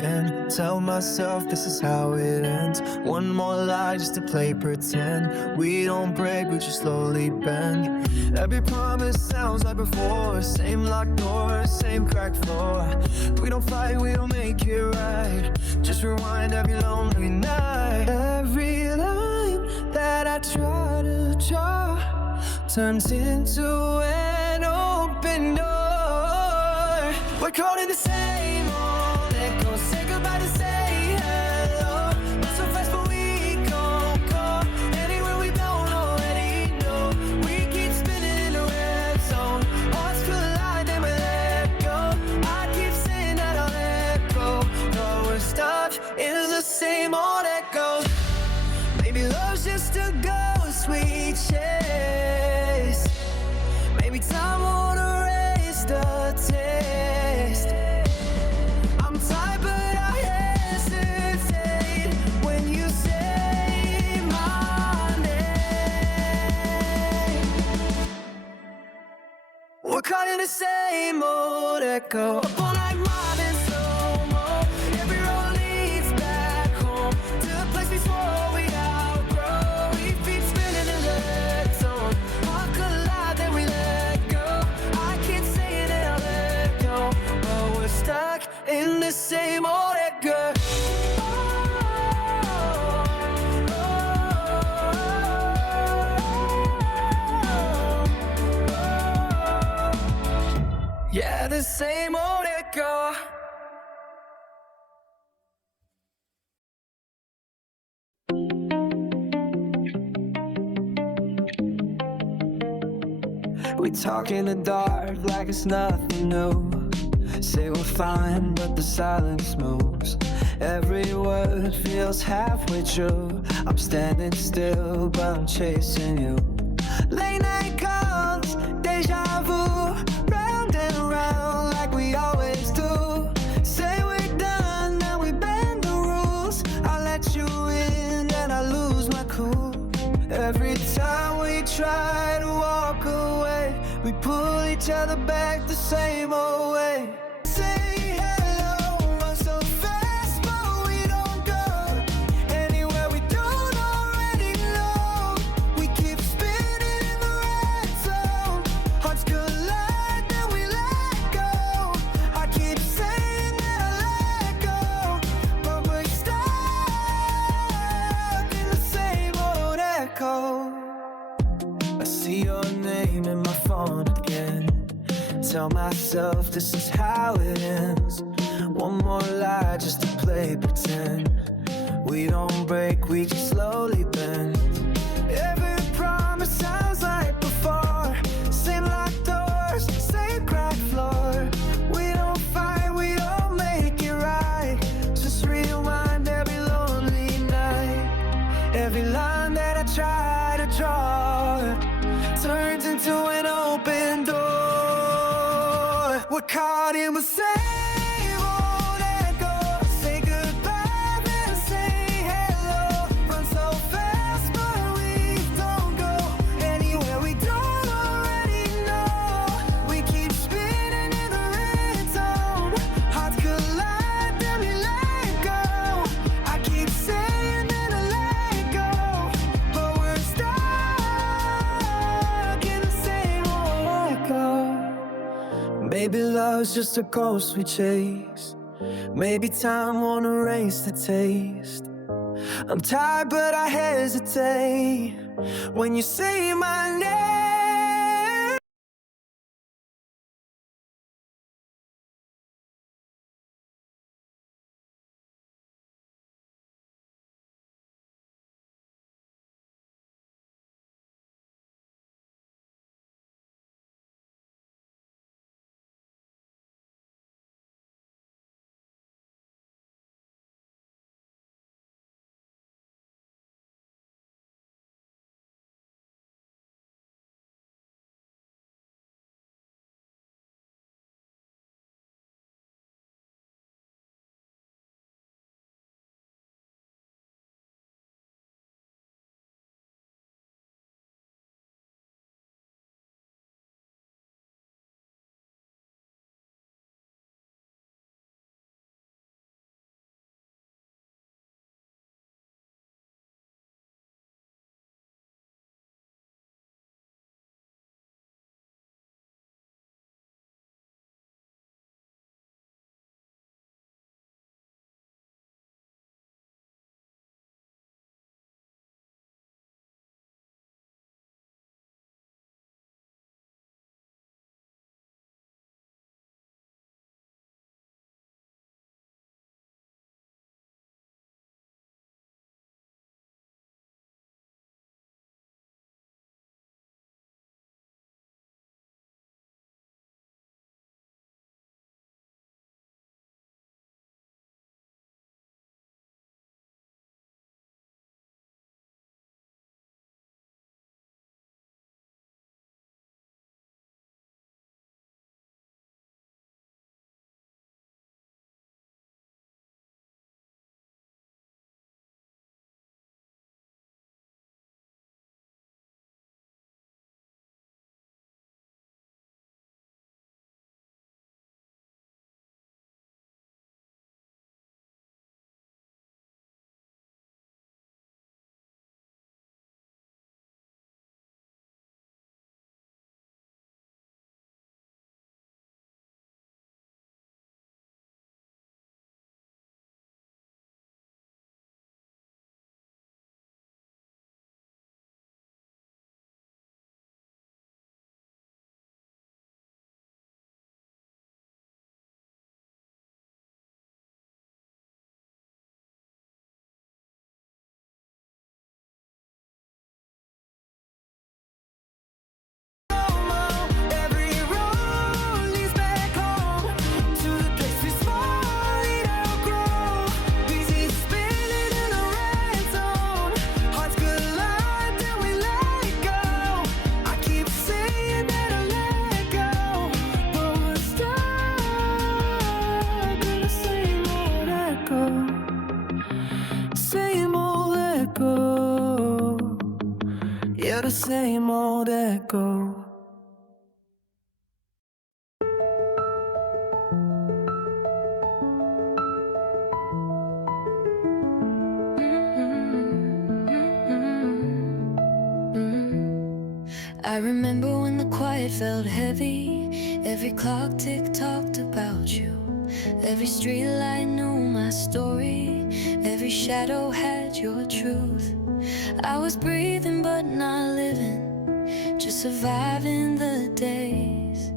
again. Tell myself this is how it ends. One more lie just to play pretend. We don't break, we just slowly bend. Every promise sounds like before. Same locked doors, same cracked floor. We don't fight, we don't make it right. Just rewind every lonely night. Every line that I try to draw turns into an open door. We're caught in the same old echo. Say goodbye to say hello. Not so fast but we don't go anywhere we don't already know. We keep spinning in the red zone. Hearts collide then we let go. I keep saying that I'll let go, but we're stuck in the same old echo. Maybe love's just a ghost we chase. Maybe time won't erase the taste. I'm tired but I hesitate when you say my name. We're caught in the same old echo. Up all night mobbing slow-mo. Every road leads back home to the place we swore we'd outgrow. We keep spinning in the red zone. Heart collide then we let go. I keep saying that I'll let go, but we're stuck in the same old echo. Yeah, the same old echo. We talk in the dark like it's nothing new. Say we're fine, but the silence moves. Every word feels halfway true. I'm standing still, but I'm chasing you. Late night calls, deja vu. Round and round like we always do. Say we're done, now we bend the rules. I let you in and I lose my cool. Every time we try to walk away, we pull each other back the same old way. Say hello, run so fast, but we don't go anywhere we don't already know. We keep spinning in the red zone. Hearts collide, then we let go. I keep saying that I let go, but we're stuck in the same old echo. I see your name in my phone again. Tell myself this is how it ends. One more lie just to play pretend. We don't break, we just slowly bend. Every promise sounds like before. Same locked doors, same cracked floor. We don't fight, we don't make it right. Just rewind every lonely night. Every line that I try to draw turns into an open door. We're caught in the same old echo. Say goodbye, then say hello. Run so fast, but we don't go anywhere we don't already know. We keep spinning in the red zone. Hearts collide, then we let go. I keep saying that I let go, but we're stuck in the same old echo. Maybe love's just a ghost we chase. Maybe time won't erase the taste. I'm tired but I hesitate when you say my name. the same old echo. I remember when the quiet felt heavy. Every clock tick talked about you. Every street light knew my story. Every shadow had your truth. I was breathing but not living, just surviving the days,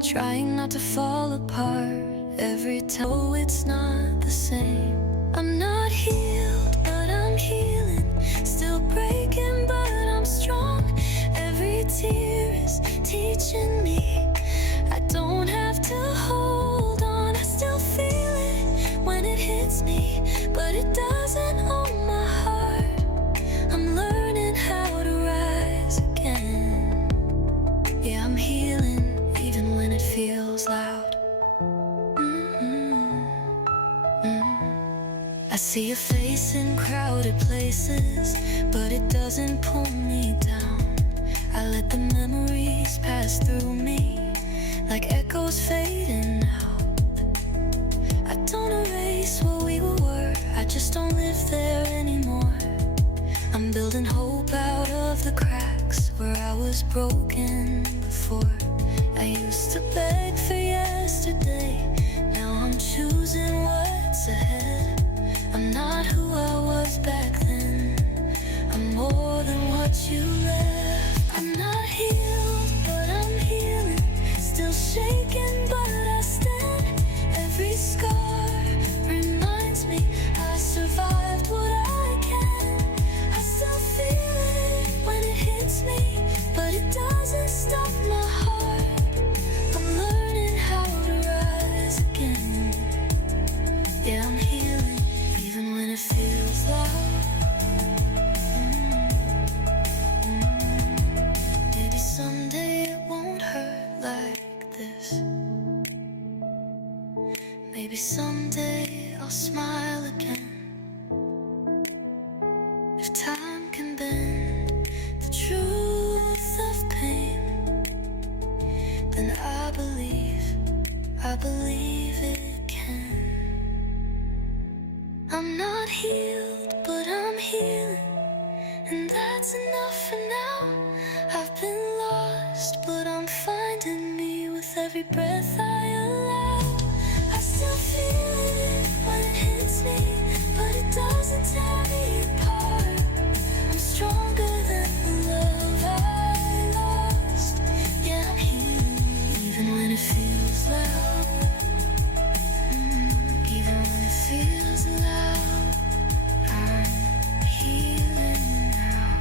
trying not to fall apart every time. Oh, it's not the same. I'm not healed, but I'm healing. Still breaking, but I'm strong. Every tear is teaching me I don't have to hold on. I still feel it when it hits me, but it doesn't own my heart. I'm learning how to rise again. Yeah, I'm healing even when it feels loud. I see a face in crowded places, but it doesn't pull me down. I let the memories pass through me like echoes fading out. I don't erase what we were, I just don't live there anymore. I'm building hope out of the cracks where I was broken before. I used to beg for yesterday, now I'm choosing what's ahead. I'm not who I was back then, I'm more than what you left. I'm not healed, but I'm healing. Still shaking, but I stand. Every scar reminds me I survived what I can. I still feel it when it hits me, but it doesn't stop my heart. I'm learning how to rise again. Yeah, I'm healing even when it feels loud. Maybe someday it won't hurt like this. Maybe someday I'll smile again. If time can bend the truth of pain, then I believe it can. I'm not healed, but I'm healing, and that's enough for now. I've been lost, but I'm finding me with every breath I allow. I still feel it when it hits me, but it doesn't tear me apart. I'm stronger than the love I lost. Yeah, I'm healing even when it feels loud. Even when it feels loud, I'm healing now.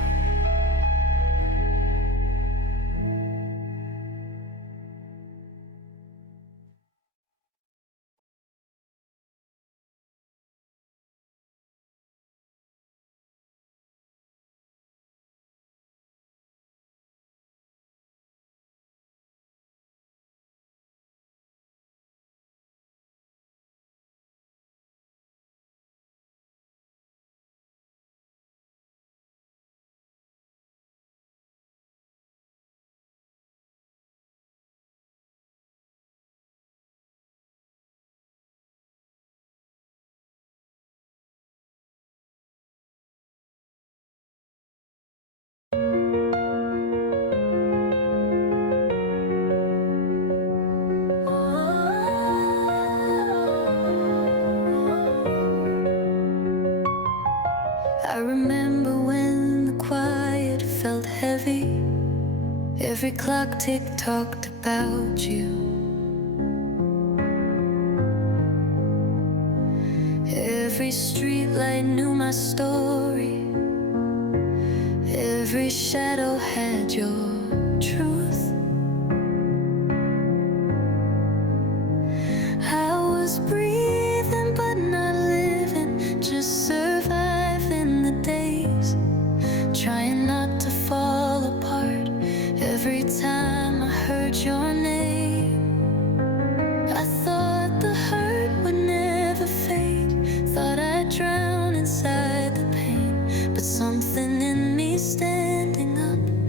I remember when the quiet felt heavy. Every clock tick talked about you. Every street light knew my story. Every shadow had your truth. I was breathing but not living, just surviving the days, trying not to fall apart every time I heard your name. I thought the hurt would never fade, thought I'd drown inside the pain, but something in me standing up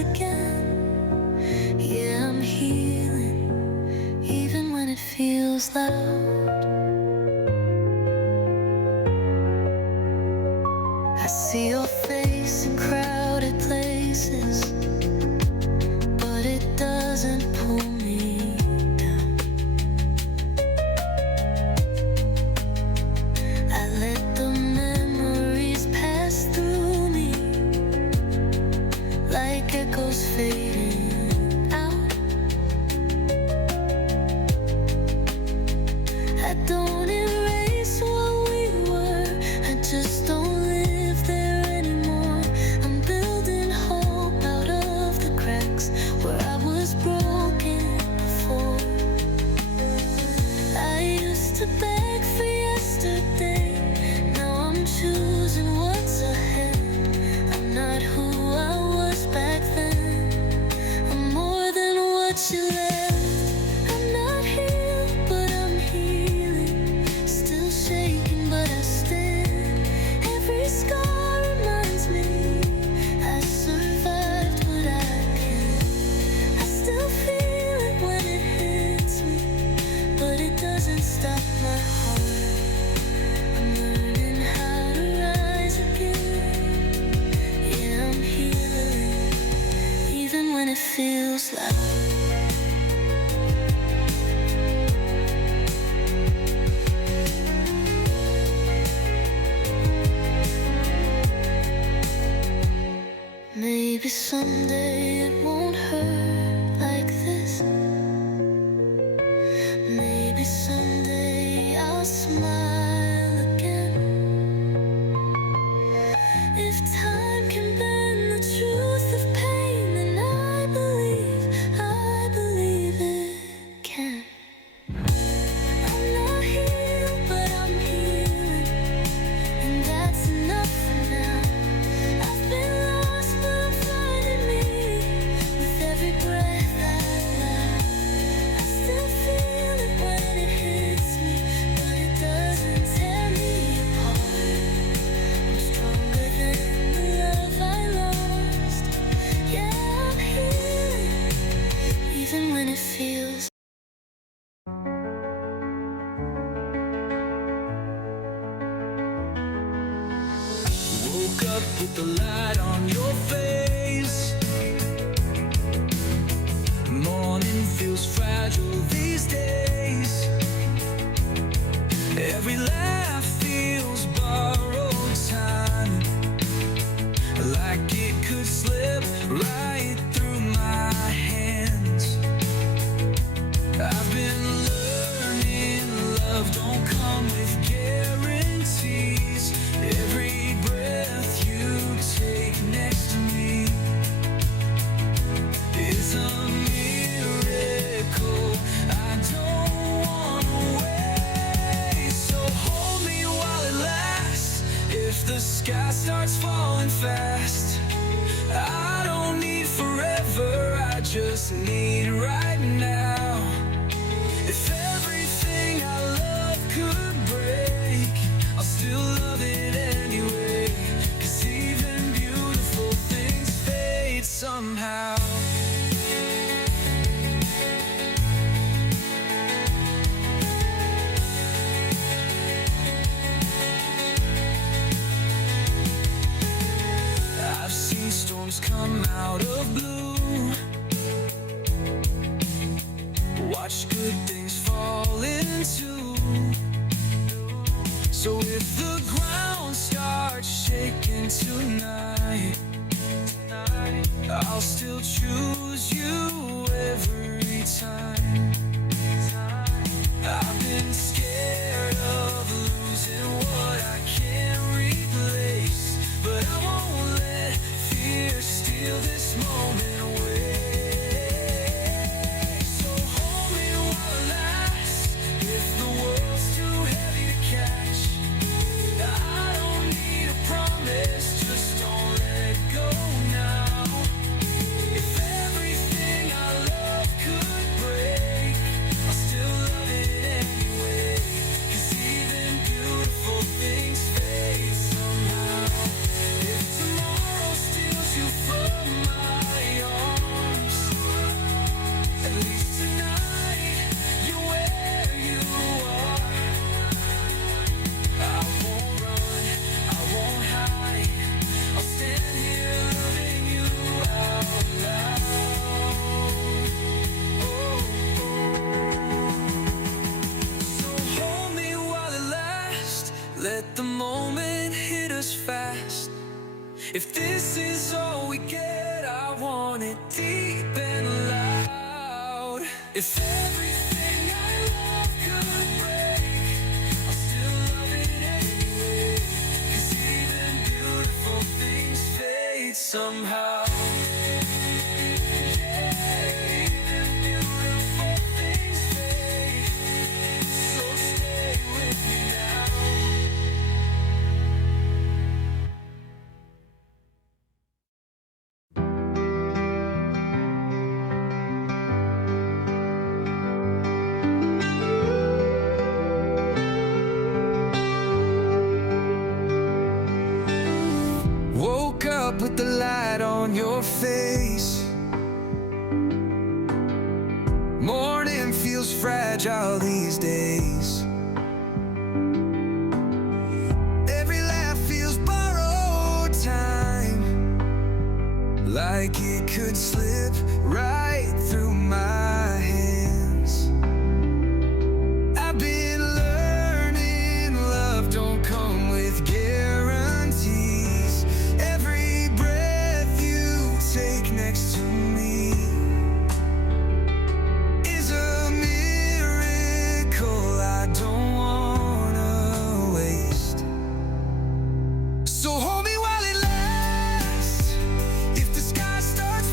again. Yeah, I'm healing, even when it feels loud. I see your face in crowded places, but it doesn't pull me down. I let the memories pass through me like echoes fading out. I don't erase what we were, I just don't live there anymore. I'm building hope out of the cracks where I was broken before. I used to beg for yesterday, now I'm choosing what's ahead. I'm not who I was back then, I'm more than what you left. I'm not healed, but I'm healing, still shaking, but I stand. Every scar reminds me I survived what I can. I still feel it when it hits me, but it doesn't stop my heart. I'm learning how to rise again. Yeah, I'm healing, even when it feels loud. Maybe someday it won't hurt like this. Maybe someday I'll smile again. If time can bend the truth of pain, then I believe it can. I'm not healed, but I'm healing, and that's enough for now. I've been lost, but I'm finding me with every breath I allow. I still feel it when it hits me, but it doesn't tear me apart. I'm stronger than the love I lost. Yeah, I'm healing, even when it feels. Woke up with the light on your face. Morning feels fragile these days. Every laugh feels borrowed time, like it could slip right through my hands. I've been learning love don't come with guarantees. Every breath you take next to me is a miracle I don't wanna waste. So hold me while it lasts. If the sky starts falling fast, I don't need forever, I just need right now. If everything I love could break, I'll still love it anyway. 'Cause even beautiful things fade somehow. I've seen storms come out of blue, watch good things fall into. So if the ground starts shaking tonight, I'll still choose you every time. I've been scared of losing what I can't replace, but I won't let fear steal this moment away. So hold me while it lasts. If the world's too heavy to catch, I don't need a promise, just don't let go now. If everything I this is all we get, I want it deep and loud. If everything I love could break, I'll still love it anyway. 'Cause even beautiful things fade somehow. Woke up with the light on your face. Morning feels fragile these days. Every laugh feels borrowed time, like it could slip right